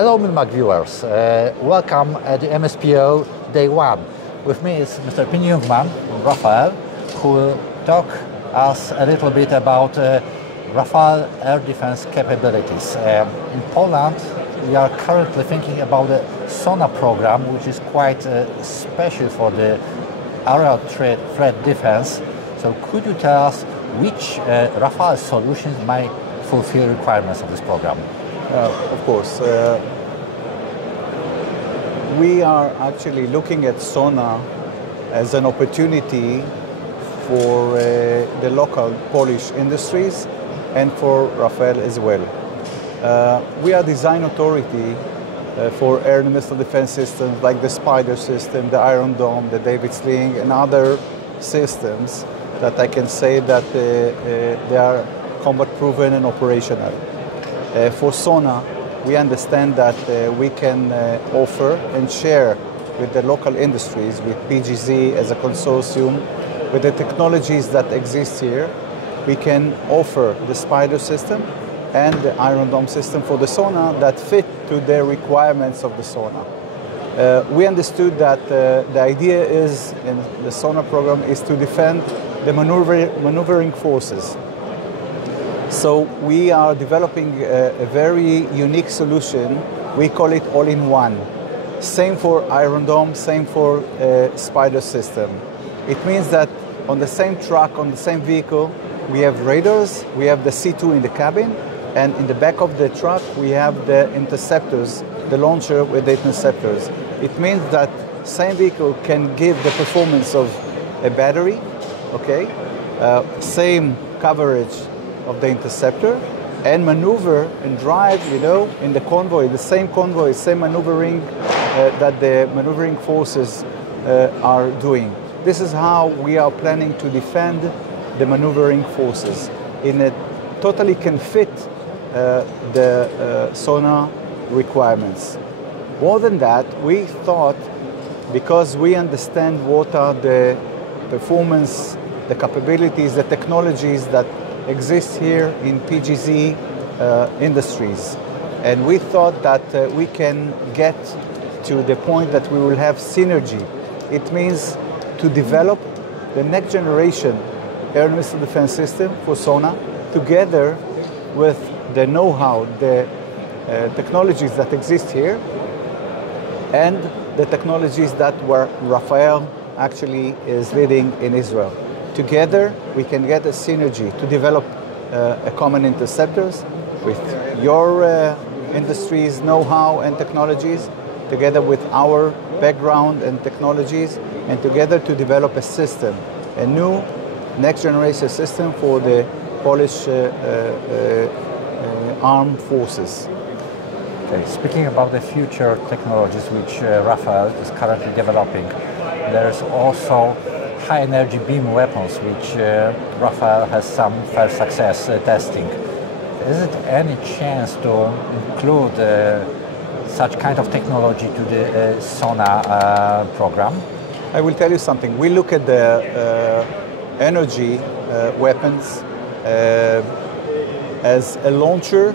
Hello, Milmag viewers. Welcome at the MSPO Day 1. With me is Mr. Pini Jungman, Rafael, who will talk us a little bit about Rafael air defense capabilities. In Poland, we are currently thinking about the SONA program, which is quite special for the aerial threat defense. So could you tell us which Rafael solutions might fulfill requirements of this program? Of course. We are actually looking at SONA as an opportunity for the local Polish industries and for Rafael as well. We are design authority for air and missile defense systems like the Spider system, the Iron Dome, the David Sling, and other systems that I can say that they are combat proven and operational. For SONA, we understand that we can offer and share with the local industries, with PGZ as a consortium, with the technologies that exist here. We can offer the Spider system and the Iron Dome system for the SONA that fit to the requirements of the SONA. We understood that the idea is, in the SONA program, is to defend the maneuvering forces. So we are developing a very unique solution. We call it all-in-one. Same for Iron Dome, same for Spider system. It means that on the same truck, on the same vehicle, we have radars, we have the C2 in the cabin, and in the back of the truck we have the interceptors, the launcher with the interceptors. It means that same vehicle can give the performance of a battery, okay? Same coverage of the interceptor, and maneuver and drive, in the convoy, the same convoy, same maneuvering that the maneuvering forces are doing. This is how we are planning to defend the maneuvering forces. Totally can fit the SONA requirements. More than that, we thought, because we understand what are the performance, the capabilities, the technologies that exist here in PGZ industries. And we thought that we can get to the point that we will have synergy. It means to develop the next generation air and missile defense system for SONA together with the know-how, the technologies that exist here and the technologies that where Rafael actually is leading in Israel. Together, we can get a synergy to develop a common interceptors with your industry's know-how and technologies, together with our background and technologies, and together to develop a system, a new next-generation system for the Polish armed forces. Okay. Speaking about the future technologies which Rafael is currently developing, there's also high-energy beam weapons, which Rafael has some first success testing. Is it any chance to include such kind of technology to the SONA program? I will tell you something. We look at the energy weapons as a launcher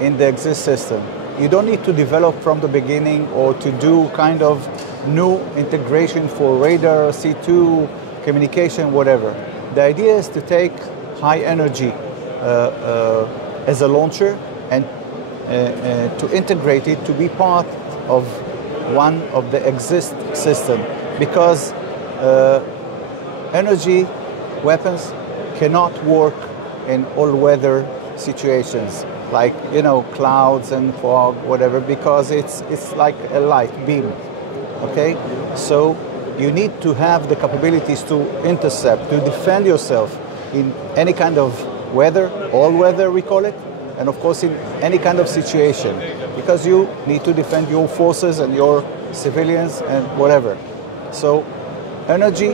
in the exist system. You don't need to develop from the beginning or to do kind of new integration for radar, C2, communication, whatever. The idea is to take high energy as a launcher and to integrate it to be part of one of the exist system, because energy weapons cannot work in all weather situations, like clouds and fog, whatever, because it's like a light beam. Okay, so you need to have the capabilities to intercept, to defend yourself in any kind of weather, all weather we call it, and of course in any kind of situation, because you need to defend your forces and your civilians and whatever. So energy,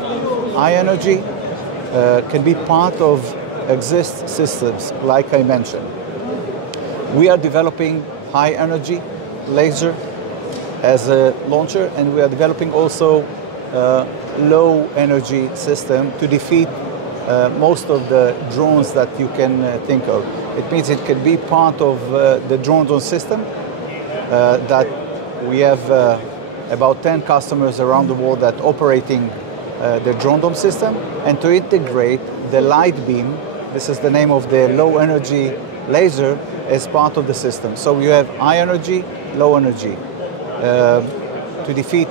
high energy, can be part of exist systems, like I mentioned. We are developing high energy laser as a launcher, and we are developing also low energy system to defeat most of the drones that you can think of. It means it can be part of the drone system, that we have about 10 customers around the world that operating the drone dome system, and to integrate the light beam, this is the name of the low energy laser, as part of the system. So you have high energy, low energy, to defeat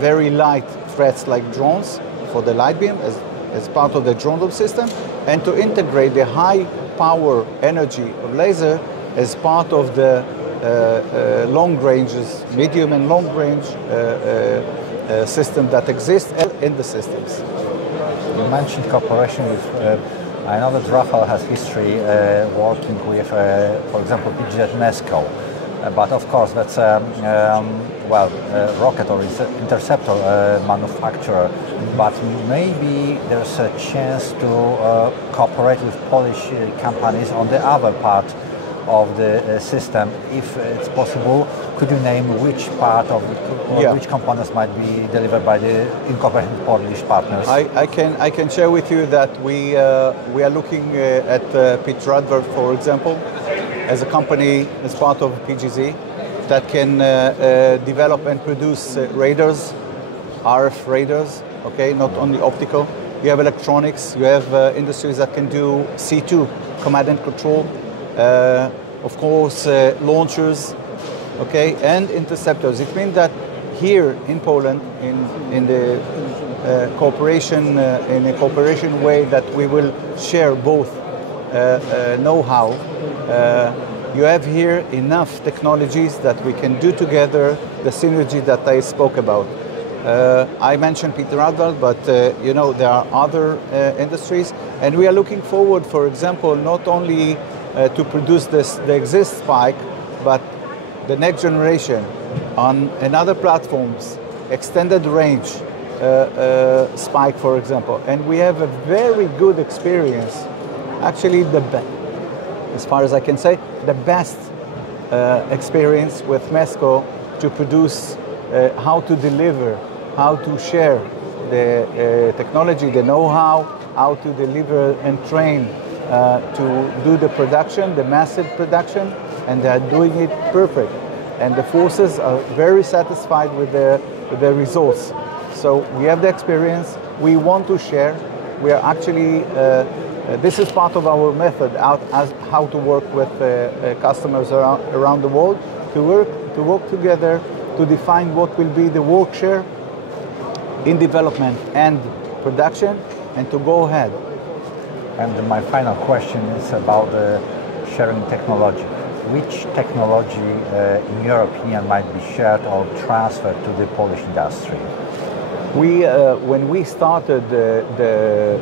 very light threats like drones for the light beam as part of the drone dome system, and to integrate the high power energy of laser as part of the long ranges, medium and long range system that exists in the systems. You mentioned cooperation with, I know that Rafael has history working with, for example, PGZ Nesco, but of course that's rocket or interceptor manufacturer, but maybe there's a chance to cooperate with Polish companies on the other part of the system, if it's possible. Could you name which part of which components might be delivered by the incorporated Polish partners? I can share with you that we are looking at Pete Radford, for example, as a company as part of PGZ that can develop and produce radars, RF radars. Okay, not only optical. You have electronics. You have industries that can do C2, command and control. Of course, launchers, okay, and interceptors. It means that here in Poland, in the cooperation, in a cooperation way, that we will share both know-how. You have here enough technologies that we can do together the synergy that I spoke about. I mentioned Peter Radwald, but you know, there are other industries, and we are looking forward, for example, not only to produce the exist spike, but the next generation on another platforms, extended range spike, for example. And we have a very good experience, actually as far as I can say, the best experience with MESCO to produce how to deliver, how to share the technology, the know-how, how to deliver and train to do the production, the massive production, and they are doing it perfect. And the forces are very satisfied with the results. So we have the experience, we want to share. We are actually, this is part of our method as how to work with customers around the world, to work together to define what will be the work share in development and production, and to go ahead. And my final question is about sharing technology. Which technology, in your opinion, might be shared or transferred to the Polish industry? When we started the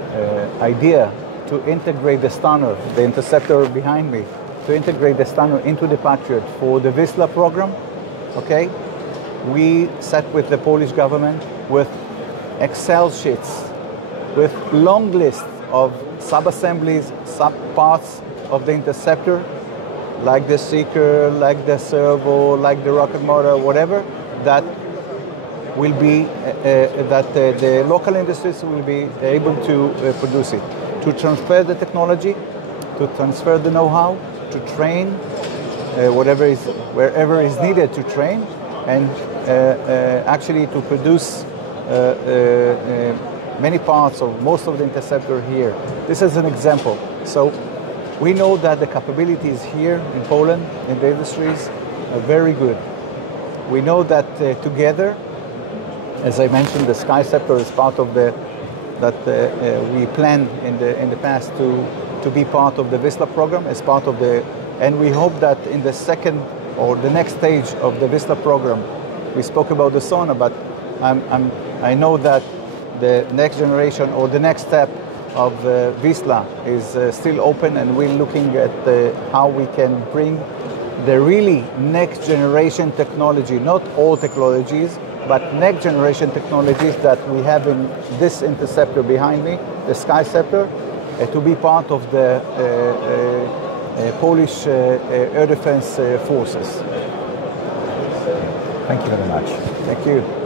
idea to integrate the stunner, the interceptor behind me, to integrate the stunner into the Patriot for the Wisla program, okay, we sat with the Polish government with Excel sheets, with long lists of sub-assemblies, sub-parts of the interceptor, like the seeker, like the servo, like the rocket motor, whatever, that will be, the local industries will be able to produce it. To transfer the technology, to transfer the know-how, to train, wherever is needed to train, and actually to produce many parts or most of the interceptor here. This is an example. So we know that the capabilities here in Poland, in the industries, are very good. We know that together, as I mentioned, the Skyceptor is part of we planned in the past to be part of the Wisla program, as part of and we hope that in the second or the next stage of the Wisla program, we spoke about the SONA, but I know that the next generation or the next step of Wisla is still open, and we're looking at how we can bring the really next generation technology, not all technologies, but next generation technologies that we have in this interceptor behind me, the Skyceptor, to be part of the Polish air defense forces. Thank you very much. Thank you.